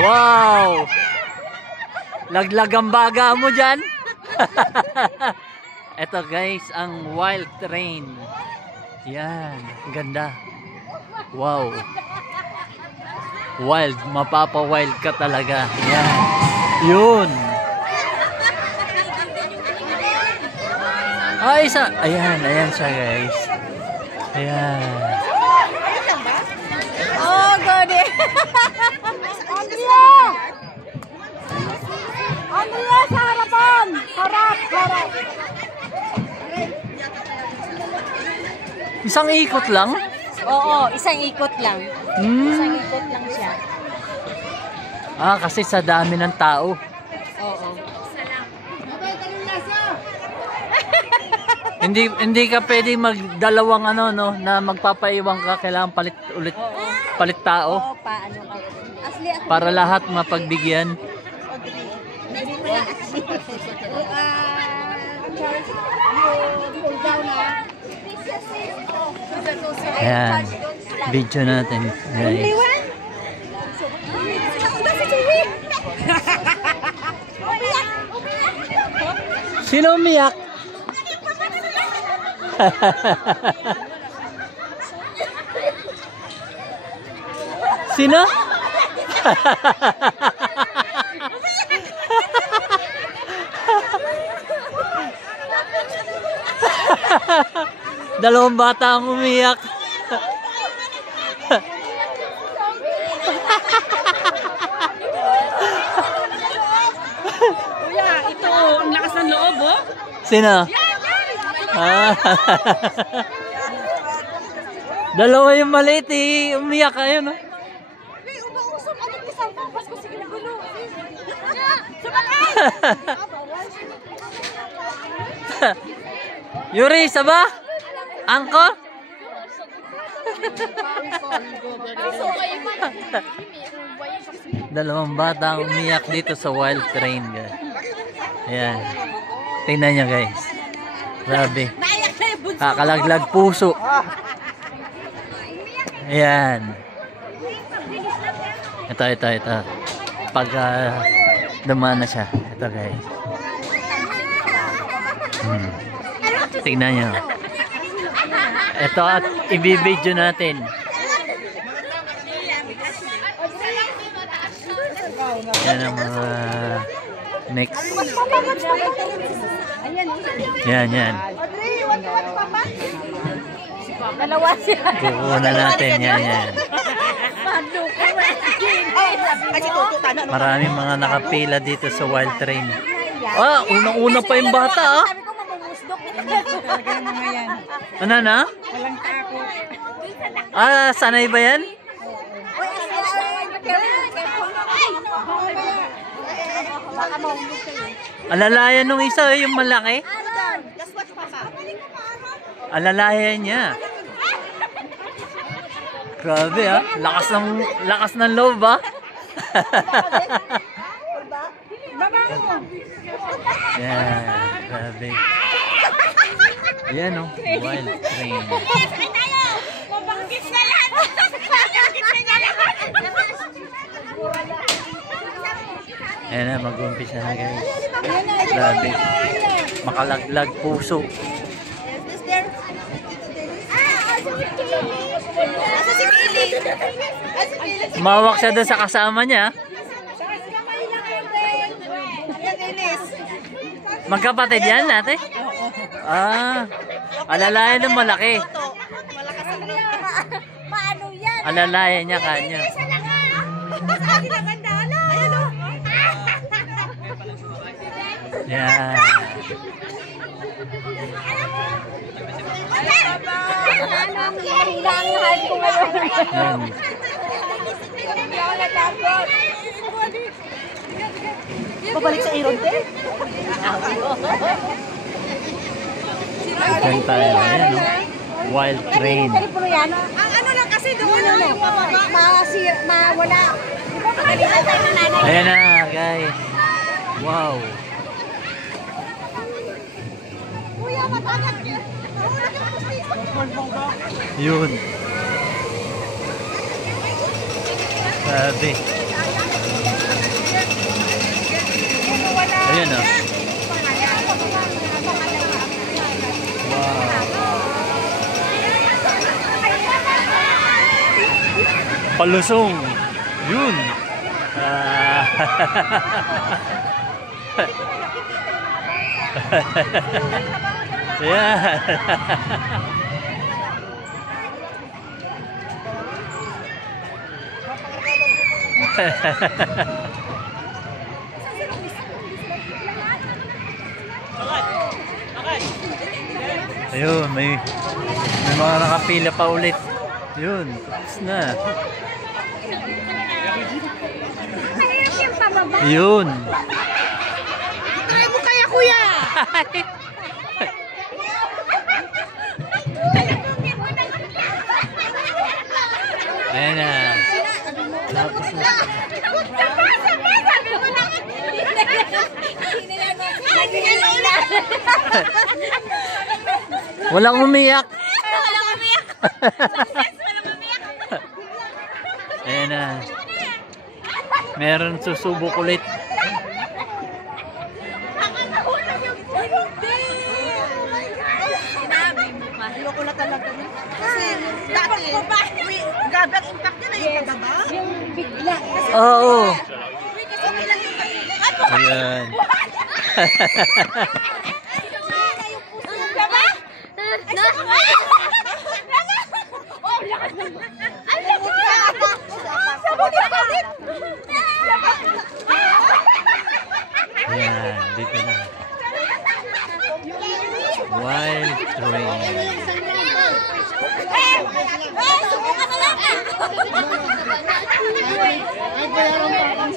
Wow! Laglag ang baga mo dyan. Ito guys, ang wild train. Yan, ganda. Wow. Wild, mapapa-wild ka talaga. Yan. Yun. Ay, ayan siya guys. Ayan. Oh, gode. Andrea sa harapan. Harap. Isang ikot lang? Oo, isang ikot lang. Isang ikot lang siya. Kasi sa dami ng tao. Oo. Hindi ka pwedeng magdalawang na magpapaiwan ka, kailangan palit ulit. Palit tao. Oo, paano ka? Asli ako. Para lahat mapagbigyan. Ayan. Video natin. Guys. Sino umiyak? Sino? Dalawang bata ang umiyak. Kuya, ito ang lakas ng loob, oh. Sino? Dalawa yung maliit umiyak kayo, no? Yuri, saba? Angko? Dalawang bata ang umiyak dito sa wild train, guys. Ayan. Tingnan nyo, guys. Grabe. Kakalaglag puso. Ayan. Ito. Pag dumaan na siya. Ito, guys. Tingnan nyo. Ito at ibibidyo natin. Yan ang mga next. Yan. Dalawa siya. Kukunan natin. Yan. Maraming mga nakapila dito sa wild train. Unang-una pa yung bata, Sabi ko mamumusdok. Talaga yung mga yan. Ano na? Walang takot. Sanay ba yan? Baka mahulog kayo. Alalayan nung isa, yung malaki. Alalayan niya. Grabe, lakas ng loob, Yan, grabe. Yan, wild train. Mabangkit na lahat. Mabangkit na lahat. Ayan na, mag-umpisa na, guys. Grabe. Makalaglag puso. Mawak siya doon sa kasama niya. Magkapatid yan, ate? Alalayan ng malaki. Alalayan niya kanya. Yan. Yan. Babalik sa Iron Tail? Diyan tayo. Ayan, wild train. Ang ano lang kasi doon, mawala. Ayan na, guys. Wow. Kuya, matagat. Yun. Sabi. Ayun oh. Wow. Palusong. Yun. Yeah. Ayun, may mga nakapila pa ulit. Yun, tapos na. Yun. Try mo kaya, kuya! Ayan na. Tapos na. Walang umiyak. Walang umiyak. Ayan na. Meron susubok ulit. Ayoko na talaga. Kasi dati, grabe ang impact niya na yung kagaba. Yung bigla. Oo. Kasi kailan yung Ayan. Diba? Oh, lakas na. Ang lakas na. Sabunit pa ulit. Ayan, dito na. Wild train. Subukan na lang. Ay, bayaran pa.